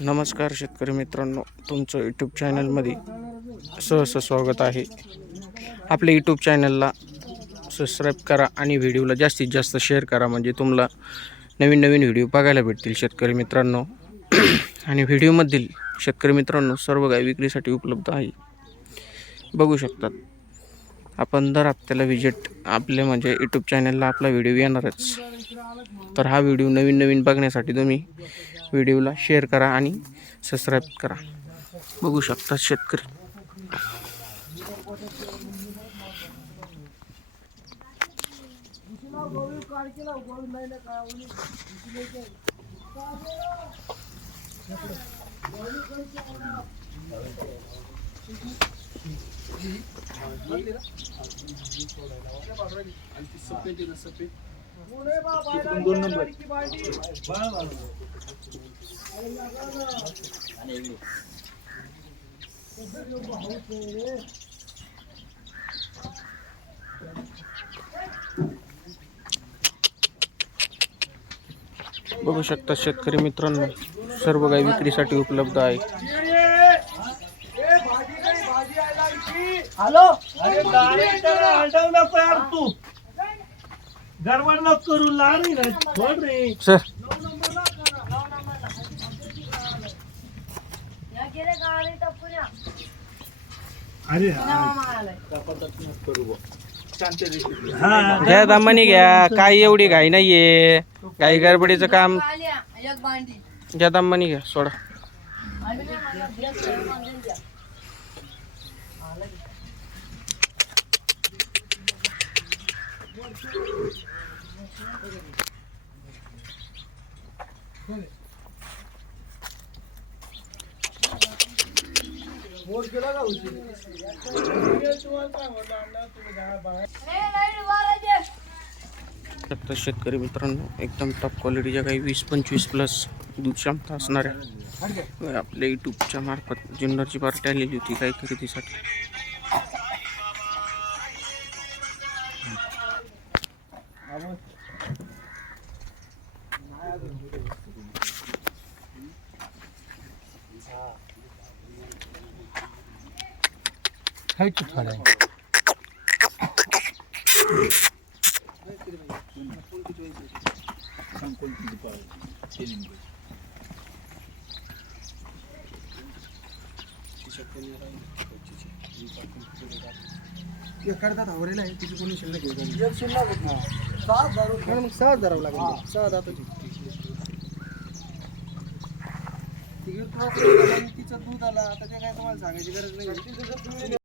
नमस्कार शेतकरी मित्रांनो तुमचं यूट्यूब चॅनलमध्ये सहर्ष स्वागत आहे. आपल्या यूट्यूब चॅनलला सबस्क्राईब करा आणि व्हिडिओला जास्तीत जास्त शेअर करा. म्हणजे तुम्हाला नवीन नवीन व्हिडिओ बघायला भेटतील शेतकरी मित्रांनो. आणि व्हिडिओमधील शेतकरी मित्रांनो सर्व गाय विक्रीसाठी उपलब्ध आहे. बघू शकतात. आपण दर हप्त्याला विजिट आपले म्हणजे यूट्यूब चॅनलला आपला व्हिडिओ येणारच. तर हा व्हिडिओ नवीन नवीन बघण्यासाठी तुम्ही व्हिडिओला शेअर करा आणि सबस्क्राईब करा. बघू शकता शेतकरी. दोन नंबर. बघू शकता शेतकरी मित्रांनो सर्व गाय विक्रीसाठी उपलब्ध आहे. हॅलो? अरे गाडी तर हलवू नको यार तू. नको करू लाडी रे सोड रे. सर. अरे हा. घ्या दामानी घ्या. काय एवढी घाई नाहीये. गाई गडबडीचं काम. घ्या दामानी घ्या सोडा. शकता शेतकरी मित्रांनो एकदम टॉप क्वालिटीच्या काही वीस पंचवीस प्लस दूध क्षमता असणाऱ्या आपल्या यूट्यूबच्या मार्फत जुन्नरची पार्टी आलेली होती काही खरेदीसाठी. करतात आवरेला आहे तिची कोणी शिल्लक आहे शिल्लक मग सहा धरावं लागेल सहा दाताची तिचा दूध आला आता ते काय तुम्हाला सांगायची गरज नाही